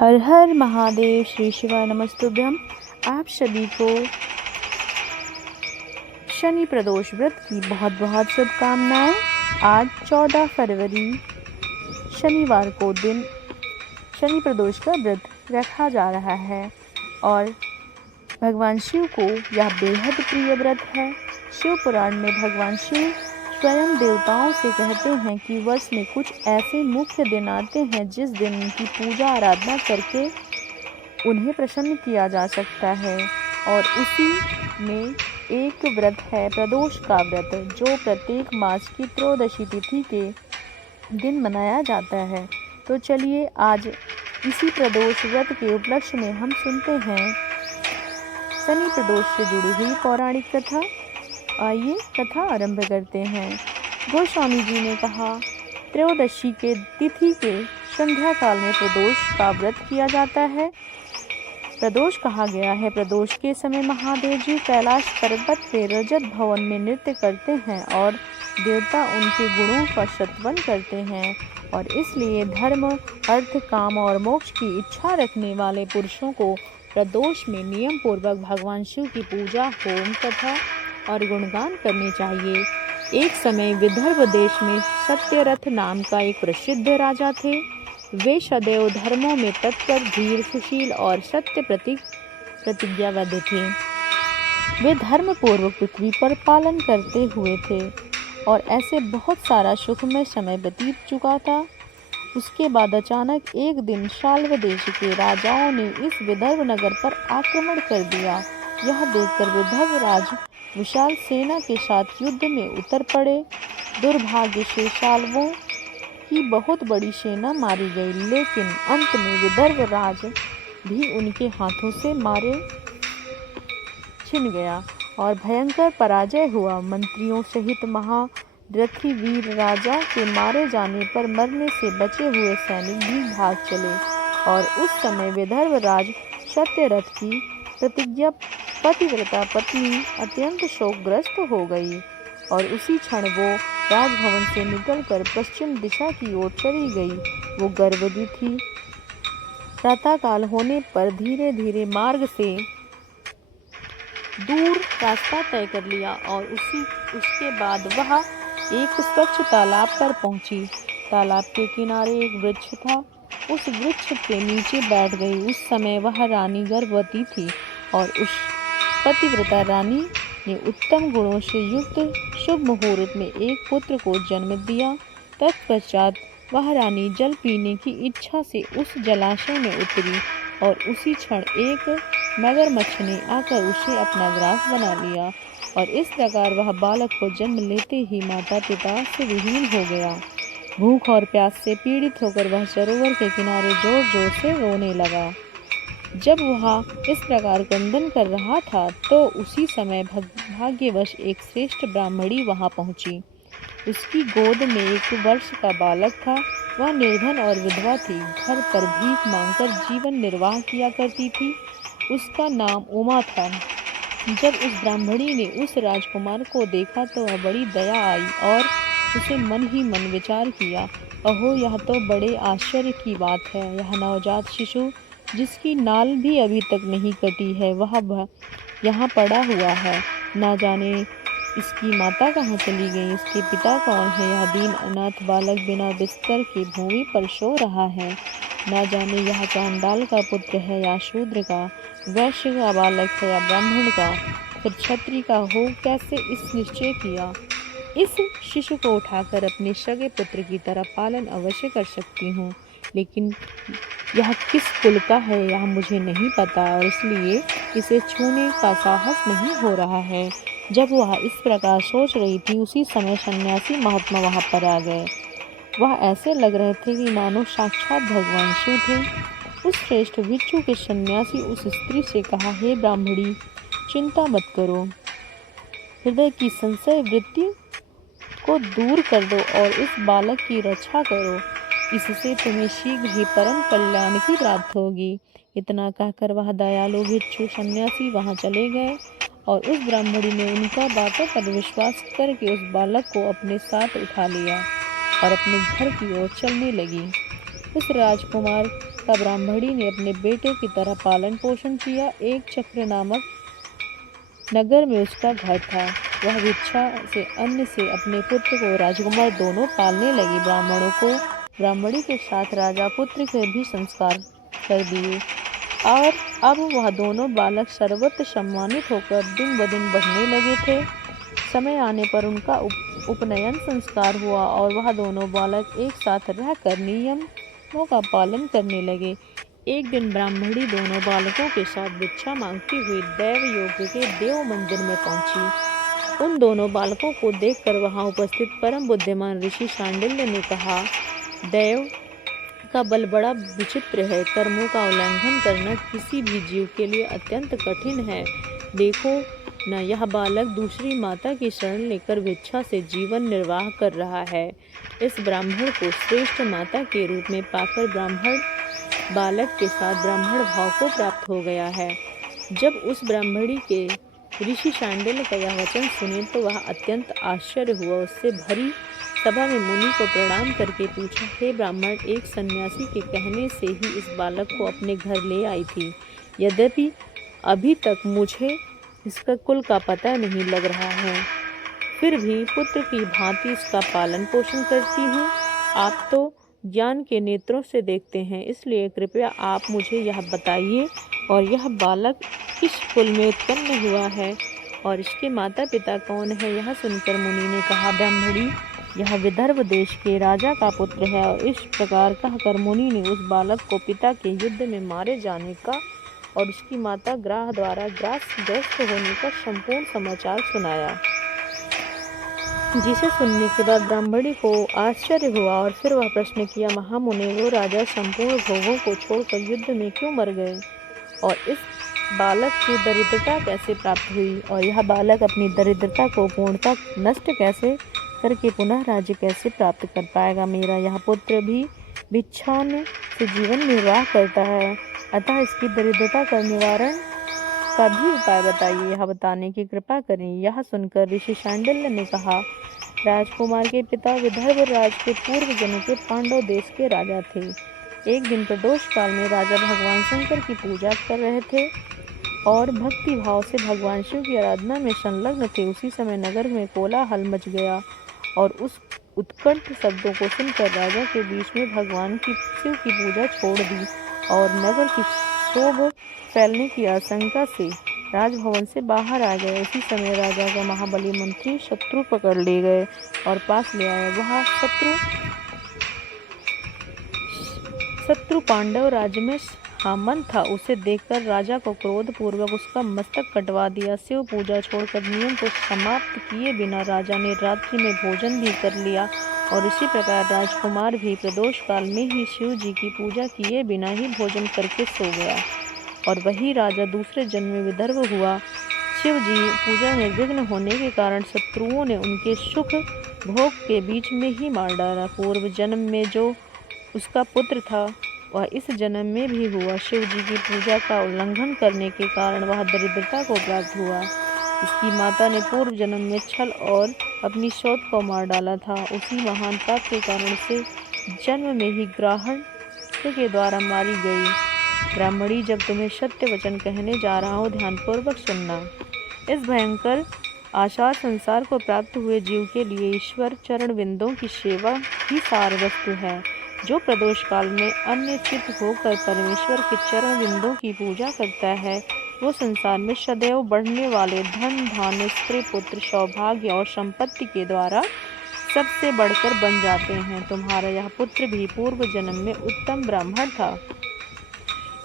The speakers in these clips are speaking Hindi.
हर हर महादेव, श्री शिवाय नमस्तुभ्यम। आप सभी को शनि प्रदोष व्रत की बहुत बहुत शुभकामनाएं। आज 14 फरवरी शनिवार को दिन शनि प्रदोष का व्रत रखा जा रहा है और भगवान शिव को यह बेहद प्रिय व्रत है। शिव पुराण में भगवान शिव स्वयं देवताओं से कहते हैं कि वर्ष में कुछ ऐसे मुख्य दिन आते हैं जिस दिन उनकी पूजा आराधना करके उन्हें प्रसन्न किया जा सकता है, और उसी में एक व्रत है प्रदोष का व्रत, जो प्रत्येक मास की त्रयोदशी तिथि के दिन मनाया जाता है। तो चलिए आज इसी प्रदोष व्रत के उपलक्ष्य में हम सुनते हैं शनि प्रदोष से जुड़ी हुई पौराणिक कथा। आइए कथा आरंभ करते हैं। गोस्वामी जी ने कहा, त्रयोदशी के तिथि के संध्या काल में प्रदोष का व्रत किया जाता है। प्रदोष कहा गया है। प्रदोष के समय महादेव जी कैलाश पर्वत पे रजत भवन में नृत्य करते हैं और देवता उनके गुणों का स्तवन करते हैं, और इसलिए धर्म, अर्थ, काम और मोक्ष की इच्छा रखने वाले पुरुषों को प्रदोष में नियम पूर्वक भगवान शिव की पूजा, होम, कथा और गुणगान करने चाहिए। एक समय विदर्भ देश में सत्यरथ नाम का एक प्रसिद्ध राजा थे। वे सदैव धर्मों में तत्पर, धीर, सुशील और सत्य प्रतिज्ञाबद्ध थे। वे धर्म पूर्वक पृथ्वी पर पालन करते हुए थे और ऐसे बहुत सारा सुखमय समय व्यतीत चुका था। उसके बाद अचानक एक दिन शाल्व देश के राजाओं ने इस विदर्भ नगर पर आक्रमण कर दिया। यह देखकर विदर्भ राज विशाल सेना के साथ युद्ध में उतर पड़े। दुर्भाग्य से शाल्वों की बहुत बड़ी सेना मारी गई, लेकिन अंत में विदर्भ राज भी उनके हाथों से मारे छिन गया और भयंकर पराजय हुआ। मंत्रियों सहित महारथी वीर राजा के मारे जाने पर मरने से बचे हुए सैनिक भी भाग चले, और उस समय विदर्भ राज सत्यरथ की प्रतिज्ञा पतिव्रता पत्नी अत्यंत शोकग्रस्त हो गई और उसी क्षण वो राजभवन से निकलकर पश्चिम दिशा की ओर चली गई। वो गर्भवती थी। प्रातःकाल होने पर धीरे धीरे मार्ग से दूर रास्ता तय कर लिया और उसके बाद वह एक स्वच्छ तालाब पर पहुंची। तालाब के किनारे एक वृक्ष था। उस वृक्ष के नीचे बैठ गई। उस समय वह रानी गर्भवती थी और उस पतिव्रता रानी ने उत्तम गुणों से युक्त शुभ मुहूर्त में एक पुत्र को जन्म दिया। तत्पश्चात वह रानी जल पीने की इच्छा से उस जलाशय में उतरी और उसी क्षण एक मगरमच्छ ने आकर उसे अपना ग्रास बना लिया, और इस प्रकार वह बालक को जन्म लेते ही माता पिता से विहीन हो गया। भूख और प्यास से पीड़ित होकर वह सरोवर के किनारे जोर जोर से रोने लगा। जब वह इस प्रकार क्रंदन कर रहा था तो उसी समय भाग्यवश एक श्रेष्ठ ब्राह्मणी वहां पहुंची। उसकी गोद में 1 वर्ष का बालक था। वह निर्धन और विधवा थी। घर पर भीख मांगकर जीवन निर्वाह किया करती थी। उसका नाम उमा था। जब उस ब्राह्मणी ने उस राजकुमार को देखा तो वह बड़ी दया आई और उसे मन ही मन विचार किया, अहो, यह तो बड़े आश्चर्य की बात है। यह नवजात शिशु जिसकी नाल भी अभी तक नहीं कटी है, वह यहाँ पड़ा हुआ है। ना जाने इसकी माता कहाँ चली गई, इसके पिता कौन है। यह दीन अनाथ बालक बिना बिस्तर के भूमि पर सो रहा है। ना जाने यह चांडाल का पुत्र है या शूद्र का, वैश्य का बालक है या ब्राह्मण का, फिर क्षत्रिय का हो। कैसे इस निश्चय किया, इस शिशु को उठाकर अपने सगे पुत्र की तरह पालन अवश्य कर सकती हूँ, लेकिन यह किस कुल का है यह मुझे नहीं पता, और इसलिए इसे छूने का साहस नहीं हो रहा है। जब वह इस प्रकार सोच रही थी, उसी समय सन्यासी महात्मा वहां पर आ गए। वह ऐसे लग रहे थे कि मानो साक्षात भगवान शिव थे। उस श्रेष्ठ भिक्षु के सन्यासी उस स्त्री से कहा, हे ब्राह्मणी, चिंता मत करो, हृदय की संशय वृत्ति को दूर कर दो और इस बालक की रक्षा करो। इससे तुम्हें शीघ्र ही परम कल्याण की प्राप्ति होगी। इतना कहकर वह दयालु भिक्षु सन्यासी वहां चले गए और उस ब्राह्मणी ने उनका बातों पर विश्वास करके उस बालक को अपने साथ उठा लिया और अपने घर की ओर चलने लगी। उस राजकुमार का ब्राह्मणी ने अपने बेटे की तरह पालन पोषण किया। एक चक्र नामक नगर में उसका घर था। वह भिक्षा से अन्न से अपने पुत्र को राजकुमार दोनों पालने लगी। ब्राह्मणों को ब्राह्मणी के साथ राजा पुत्र के भी संस्कार कर दिए और अब वह दोनों बालक सर्वत्र सम्मानित होकर दिन ब दिन बढ़ने लगे थे। समय आने पर उनका उपनयन संस्कार हुआ और वह दोनों बालक एक साथ रहकर नियमों का पालन करने लगे। एक दिन ब्राह्मणी दोनों बालकों के साथ भिक्षा मांगती हुई दैवयोग के देव मंदिर में पहुंची। उन दोनों बालकों को देखकर वहां उपस्थित परम बुद्धिमान ऋषि शांडिल्य ने कहा, दैव का बल बड़ा विचित्र है। कर्मों का उल्लंघन करना किसी भी जीव के लिए अत्यंत कठिन है। देखो न, यह बालक दूसरी माता की शरण लेकर भिक्षा से जीवन निर्वाह कर रहा है। इस ब्राह्मण को श्रेष्ठ माता के रूप में पाकर ब्राह्मण बालक के साथ ब्राह्मण भाव को प्राप्त हो गया है। जब उस ब्राह्मणी के ऋषि शांडिल्य का यह वचन सुने तो वह अत्यंत आश्चर्य हुआ। उससे भरी सभा में मुनि को प्रणाम करके पूछा, हे ब्राह्मण, एक सन्यासी के कहने से ही इस बालक को अपने घर ले आई थी। यद्यपि अभी तक मुझे इसका कुल का पता नहीं लग रहा है, फिर भी पुत्र की भांति इसका पालन पोषण करती हूँ। आप तो ज्ञान के नेत्रों से देखते हैं, इसलिए कृपया आप मुझे यह बताइए और यह बालक किस कुल में उत्पन्न हुआ है और इसके माता पिता कौन है। यह सुनकर मुनि ने कहा, ब्राह्मणी, यह विदर्भ देश के राजा का पुत्र है। और इस प्रकार कहकर मुनि ने उस बालक को पिता के युद्ध में मारे जाने का और उसकी माता ग्राह द्वारा ग्रस्त होने का संपूर्ण समाचार सुनाया, जिसे सुनने के बाद ब्राह्मणी को आश्चर्य हुआ और फिर वह प्रश्न किया, महामुने, वो राजा संपूर्ण भोगों को छोड़कर युद्ध में क्यों मर गए और इस बालक की दरिद्रता कैसे प्राप्त हुई और यह बालक अपनी दरिद्रता को पूर्णतः नष्ट कैसे करके पुनः राज्य कैसे प्राप्त कर पाएगा। मेरा यह पुत्र भी भिक्षान से जीवन निर्वाह करता है, अतः इसकी दरिद्रता का निवारण का भी उपाय बताइए, यह बताने की कृपा करें। यह सुनकर ऋषि शांडिल्य ने कहा, राजकुमार के पिता विदर्भ राज के पूर्व जन्म के पांडव देश के राजा थे। एक दिन प्रदोष काल में राजा भगवान शंकर की पूजा कर रहे थे और भक्ति भाव से भगवान शिव की आराधना में संलग्न थे। उसी समय नगर में कोलाहल मच गया और उस उत्कंठ शब्दों को सुनकर राजा के बीच में भगवान की शिव की पूजा छोड़ दी और नगर की शोभ फैलने की आशंका से राजभवन से बाहर आ गए। उसी समय राजा का महाबली मंत्री शत्रु पकड़ ले गए और पास ले आया। वह शत्रु पांडव राज्य में हामन था। उसे देखकर राजा को क्रोध पूर्वक उसका मस्तक कटवा दिया। शिव पूजा छोड़कर नियम को समाप्त किए बिना राजा ने रात्रि में भोजन भी कर लिया और इसी प्रकार राजकुमार भी प्रदोष काल में ही शिव जी की पूजा किए बिना ही भोजन करके सो गया और वही राजा दूसरे जन्म में विदर्भ हुआ। शिव जी पूजा में विघ्न होने के कारण शत्रुओं ने उनके सुख भोग के बीच में ही मार डाला। पूर्व जन्म में जो उसका पुत्र था वह इस जन्म में भी हुआ। शिव जी की पूजा का उल्लंघन करने के कारण वह दरिद्रता को प्राप्त हुआ। इसकी माता ने पूर्व जन्म में छल और अपनी सौत को मार डाला था। उसी महान पाप के कारण से जन्म में ही ग्रहण के द्वारा मारी गई। ब्राह्मणी, जब तुम्हें सत्य वचन कहने जा रहा हूँ, ध्यानपूर्वक सुनना। इस भयंकर आचार संसार को प्राप्त हुए जीव के लिए ईश्वर चरण बिंदों की सेवा ही सार वस्तु है। जो प्रदोष काल में अन्य चित्त होकर परमेश्वर के चरण बिंदों की पूजा करता है, वो संसार में सदैव बढ़ने वाले धन धान्य स्त्री पुत्र सौभाग्य और संपत्ति के द्वारा सबसे बढ़कर बन जाते हैं। तुम्हारा यह पुत्र भी पूर्व जन्म में उत्तम ब्राह्मण था।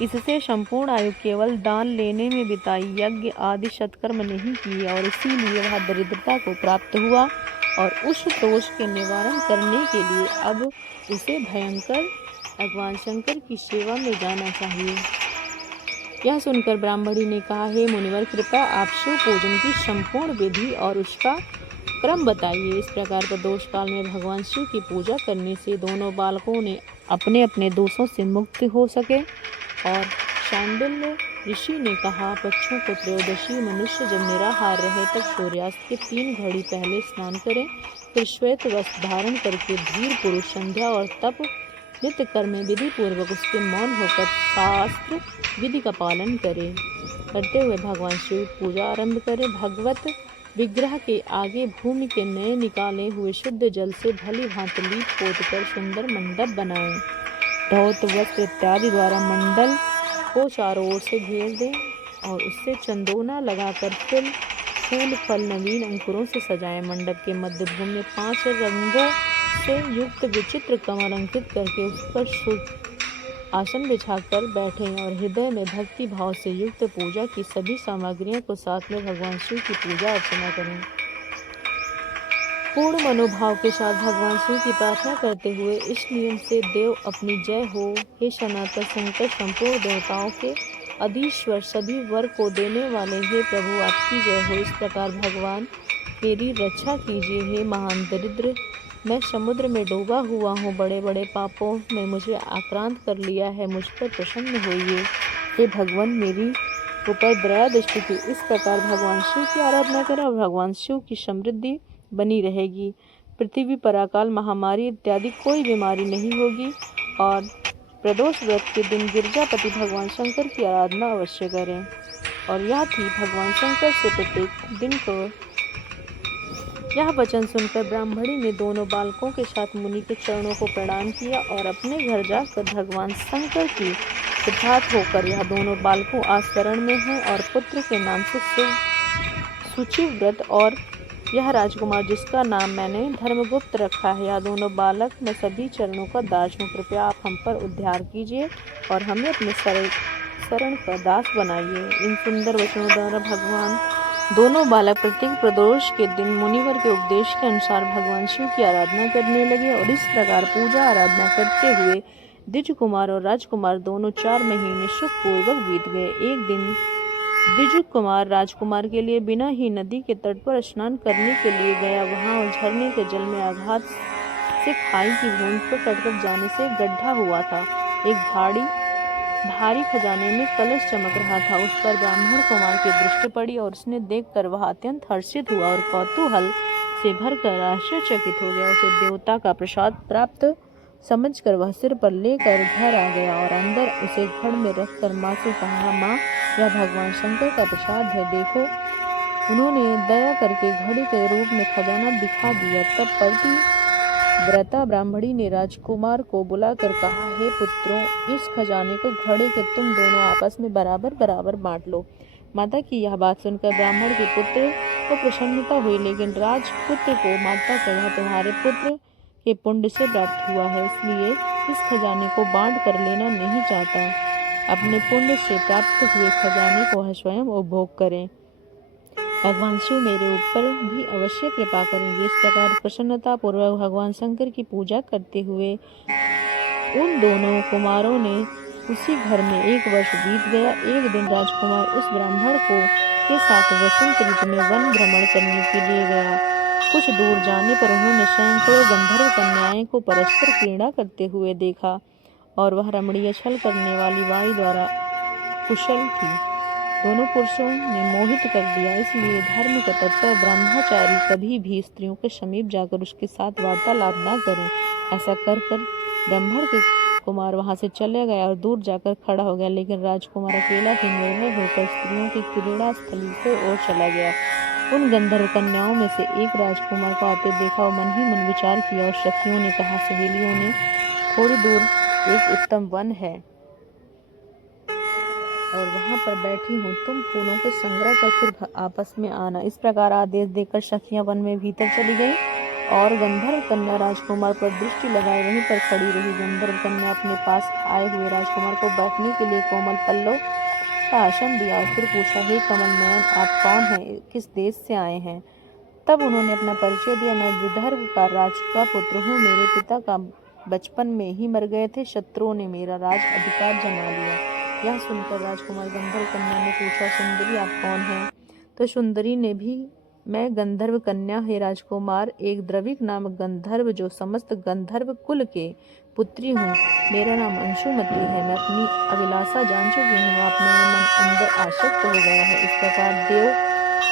इससे संपूर्ण आयु केवल दान लेने में बिताई, यज्ञ आदि सत्कर्म नहीं किए और इसीलिए वह दरिद्रता को प्राप्त हुआ और उस दोष के निवारण करने के लिए अब उसे भयंकर भगवान शंकर की सेवा में जाना चाहिए। यह सुनकर ब्राह्मणी ने कहा, हे मुनिवर, कृपया आप शिव पूजन की संपूर्ण विधि और उसका क्रम बताइए। इस प्रकार प्रदोष काल में भगवान शिव की पूजा करने से दोनों बालकों ने अपने अपने दोषों से मुक्त हो सके। और शांडिल्य ऋषि ने कहा, पक्षों को त्रयोदशी मनुष्य जब निराहार रहे तब सूर्यास्त के 3 घड़ी पहले स्नान करें, फिर श्वेत वस्त्र धारण करके धीर पुरुष संध्या और तप नित्य कर्म में विधि पूर्वक उसके मौन होकर शास्त्र विधि का पालन करे। करते हुए भगवान शिव की पूजा आरंभ करे। भगवत विग्रह के आगे भूमि के नए निकाले हुए शुद्ध जल से भली भांति लीप पोत कर सुंदर मंडप बनाए। धौत वस्त्र इत्यादि द्वारा मंडल को चारों ओर से घेर दें और उससे चंदोना लगाकर फूल फल नवीन अंकुरों से सजाएं। मंडप के मध्य भूमि में 5 रंगों से युक्त विचित्र कमल अंकित करके उस पर आसन बिछाकर बैठें और हृदय में भक्ति भाव से युक्त पूजा की सभी सामग्रियों को साथ में भगवान शिव की पूजा अर्चना करें। पूर्ण मनोभाव के साथ भगवान शिव की प्रार्थना करते हुए इस नियम से देव अपनी जय हो। हे सनातन शंकर, संपूर्ण देवताओं के अधीश्वर, सभी वर को देने वाले, हे प्रभु आपकी जय हो। इस प्रकार भगवान मेरी रक्षा कीजिए। हे महान दरिद्र, मैं समुद्र में डूबा हुआ हूँ, बड़े बड़े पापों ने मुझे आक्रांत कर लिया है, मुझ पर प्रसन्न होइए। हे भगवान मेरी ऊपर दया दृष्टि की। इस प्रकार भगवान शिव की आराधना करें और भगवान शिव की समृद्धि बनी रहेगी। पृथ्वी पर अकाल, महामारी इत्यादि कोई बीमारी नहीं होगी। और प्रदोष व्रत के दिन गिरजापति भगवान शंकर की आराधना अवश्य करें। और यह थी भगवान शंकर से प्रत्येक दिन को यह वचन सुनकर ब्राह्मणी ने दोनों बालकों के साथ मुनि के चरणों को प्रणाम किया और अपने घर जाकर भगवान शंकर की कृतार्थ होकर, यह दोनों बालकों आज शरण में हैं और पुत्र के नाम से शुचिव्रत और यह राजकुमार जिसका नाम मैंने धर्मगुप्त रखा है, यह दोनों बालक मैं सभी चरणों का दास हूँ। कृपया आप हम पर उद्धार कीजिए और हमें अपने शरण का दास बनाइए। इन सुंदर वचनों द्वारा भगवान दोनों बालक प्रत्येक प्रदोष के दिन मुनिवर के उपदेश के अनुसार भगवान शिव की आराधना करने लगे और इस प्रकार पूजा आराधना करते हुए द्विज कुमार और राजकुमार दोनों 4 महीने सुखपूर्वक बीत गए। एक दिन द्विज कुमार राजकुमार के लिए बिना ही नदी के तट पर स्नान करने के लिए गया। वहां और झरने के जल में आघात से खाई की बूंद पर कटकर जाने से गड्ढा हुआ था। एक भारी खजाने में कलश चमक रहा था। उस पर ब्राह्मण कुमार की दृष्टि पड़ी और उसने देखकर वह अत्यंत हर्षित हुआ और कौतूहल से भरकर आश्चर्यचकित हो गया। उसे देवता का प्रसाद प्राप्त समझकर वह सिर पर लेकर घर आ गया और अंदर उसे घर में रखकर माँ से कहा, माँ, यह भगवान शंकर का प्रसाद है, देखो। उन्होंने दया करके घड़े के रूप में खजाना दिखा दिया। तब पतिव्रता ब्राह्मणी ने राजकुमार को बुलाकर कहा, हे पुत्रों, इस खजाने को घड़े के तुम दोनों आपस में बराबर बराबर बांट लो। माता की यह बात सुनकर ब्राह्मण के पुत्र को प्रसन्नता हुई, लेकिन राजपुत्र को माता का यह तुम्हारे पुत्र के पुण्य से प्राप्त हुआ है, इसलिए इस खजाने को बांट कर लेना नहीं चाहता। अपने पुण्य से प्राप्त हुए खजाने को वह स्वयं उपभोग करें। भगवान शिव मेरे ऊपर भी अवश्य कृपा करेंगे। इस प्रकार प्रसन्नता पूर्वक भगवान शंकर की पूजा करते हुए उन दोनों कुमारों ने उसी घर में 1 वर्ष बीत गया। एक दिन राजकुमार उस ब्राह्मण के साथ वसंत ऋतु में वन भ्रमण करने के लिए गया। कुछ दूर जाने पर उन्होंने सैकड़ों गंधर्व कन्याओं को परस्पर क्रीड़ा करते हुए देखा और वह रमणीय छल करने वाली वाणी द्वारा कुशल थी। दोनों पुरुषों ने मोहित कर दिया, इसलिए धर्म का तत्पर ब्रह्मचारी कभी भी स्त्रियों के समीप जाकर उसके साथ वार्तालाप न करें। ऐसा कर ब्राह्मण के कुमार वहां से चले गया और दूर जाकर खड़ा हो गया, लेकिन राजकुमार अकेला ही निर्भय होकर स्त्रियों की क्रीड़ा स्थली की ओर चला गया। उन गंधर्व कन्याओं में से एक राजकुमार को आते देखा और मन ही मन विचार किया और सखियों ने कहा, सहेलियों ने, थोड़ी दूर एक उत्तम वन है और वहां पर बैठी हूँ, तुम फूलों को संग्रह कर फिर आपस में आना। इस प्रकार आदेश देकर सखियां वन में भीतर चली गईं और गंधर्व कन्या राजकुमार पर दृष्टि लगाए वहीं पर खड़ी रही। गंधर्व कन्या अपने पास आए हुए राजकुमार को बैठने के लिए कोमल पल्लव का आसन दिया और फिर पूछा, हे कमल नयन, आप कौन हैं, किस देश से आए हैं? तब उन्होंने अपना परिचय दिया, मैं विदर्भ का राज का पुत्र हूँ, मेरे पिता का बचपन में ही मर गए थे, शत्रुओं ने मेरा राज अधिकार जमा लिया। यह सुनकर राजकुमार गंधर्व कन्या ने पूछा, सुंदरी आप कौन हैं? तो सुंदरी ने भी, मैं गंधर्व कन्या हे राजकुमार, एक द्रविक नामक गंधर्व जो समस्त गंधर्व कुल के पुत्री हूँ, मेरा नाम अंशुमती है, मैं अपनी अभिलाषा जान चुकी हूँ, आप मेरे मन अंदर आसक्त हो गया है। इस प्रकार देव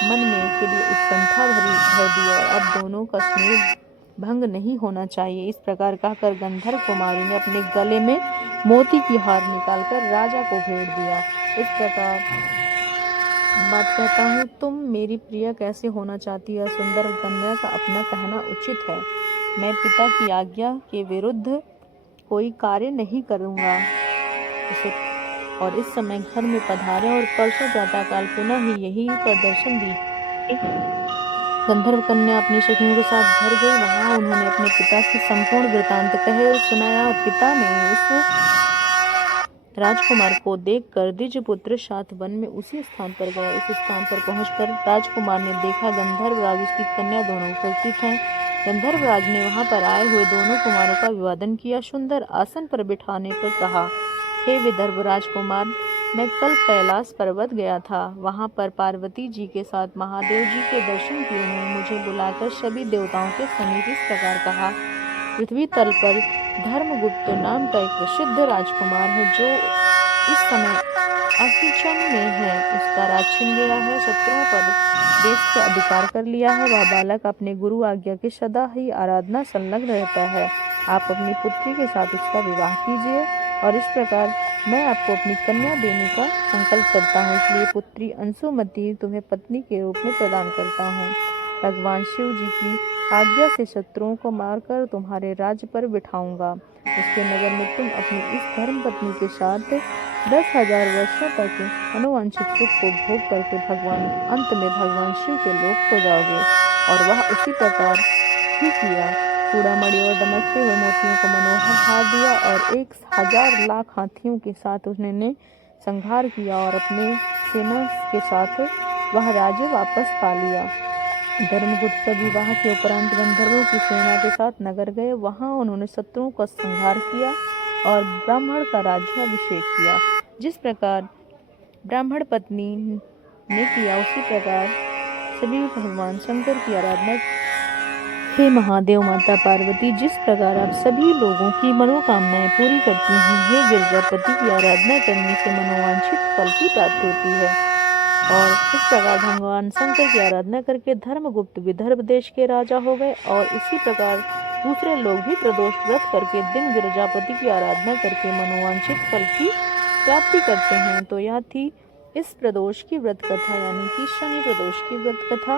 मन में के लिए उत्कंठा भर दी और अब दोनों का स्नेह भंग नहीं होना चाहिए। इस प्रकार कहकर गंधर्व कुमारी ने अपने गले में मोती की हार निकालकर राजा को भेंट दिया। इस प्रकार बात कहता हूँ, तुम मेरी प्रिय कैसे होना चाहती है? सुंदर कन्या का अपना कहना उचित है। मैं पिता की आज्ञा के विरुद्ध कोई कार्य नहीं करूँगा। और इस समय घर में पधारे और परसों प्रातःकाल पुनः ही यही प्रदर्शन दी। गंधर्व कन्या अपनी सखियों के साथ घर गई। वहां उन्होंने अपने पिता से संपूर्ण वृतांत कह सुनाया। पिता ने उस राजकुमार को देखकर द्विजपुत्र साथ वन में उसी स्थान पर गया। उस स्थान पर पहुंचकर राजकुमार ने देखा गंधर्व राज उसकी कन्या दोनों उपस्थित हैं। गंधर्व राज ने वहां पर आए हुए दोनों कुमारों का अभिवादन किया। सुंदर आसन पर बिठाने पर कहा, हे विदर्भ राजकुमार, मैं कल कैलाश पर्वत गया था। वहां पर पार्वती जी के साथ महादेव जी के दर्शन किए। उन्होंने मुझे बुलाकर सभी देवताओं के समीप इस प्रकार कहा, पृथ्वी तल पर धर्मगुप्त नाम का एक प्रसिद्ध राजकुमार है जो इस समय अकिचन में है। उसका राज छिन गया है, शत्रुओं पर देश से अधिकार कर लिया है। वह बालक अपने गुरु आज्ञा की सदा ही आराधना संलग्न रहता है। आप अपनी पुत्री के साथ उसका विवाह कीजिए और इस प्रकार मैं आपको अपनी कन्या देने का संकल्प करता हूँ। इसलिए पुत्री अंशुमती तुम्हें पत्नी के रूप में प्रदान करता हूँ। भगवान शिव जी की आज्ञा से शत्रुओं को मारकर तुम्हारे राज्य पर बिठाऊंगा। उसके नगर में तुम अपनी इस धर्म पत्नी के साथ 10,000 वर्षों तक अनुवांछित सुख को भोग करके अंत में भगवान शिव के लोक हो जाओगे। और वह उसी प्रकार ही किया। चूड़ामणि और दमकते हुए मोतियों को मनोहर हार दिया और 1,000 लाख हाथियों के साथ उसने संहार किया और अपने सेना के साथ वह राज्य वापस पा लिया। धर्मगुप्त का विवाह के उपरांत गंधर्वों की सेना के साथ नगर गए। वहां उन्होंने शत्रुओं का संहार किया और ब्राह्मण का राज्याभिषेक किया। जिस प्रकार ब्राह्मण पत्नी ने किया उसी प्रकार सभी भगवान शंकर की आराधना। हे महादेव माता पार्वती, जिस प्रकार आप सभी लोगों की मनोकामनाएं पूरी करती हैं, हे गिरजापति की आराधना करने से मनोवांछित फल की प्राप्ति होती है। और इस प्रकार भगवान शंकर की आराधना करके धर्मगुप्त विदर्भ देश के राजा हो गए। और इसी प्रकार दूसरे लोग भी प्रदोष व्रत करके दिन गिरजापति की आराधना करके मनोवांछित फल की प्राप्ति करते हैं। तो यह थी इस प्रदोष की व्रत कथा, यानी कि शनि प्रदोष की व्रत कथा,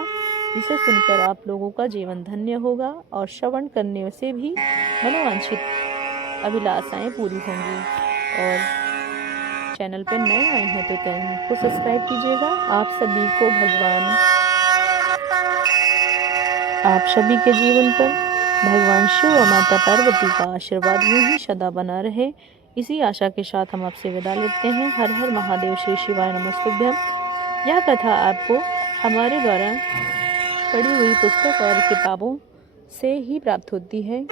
जिसे सुनकर आप लोगों का जीवन धन्य होगा और श्रवण करने से भी मनोवांछित अभिलाषाएं पूरी होंगी। और चैनल पर नए आए हैं तो चैनल को सब्सक्राइब कीजिएगा। आप सभी के जीवन पर भगवान शिव और माता पार्वती का आशीर्वाद यूं ही सदा बना रहे, इसी आशा के साथ हम आपसे विदा लेते हैं। हर हर महादेव, श्री शिवाय नमस्तुभ्यम। यह कथा आपको हमारे द्वारा पढ़ी हुई पुस्तक और किताबों से ही प्राप्त होती है।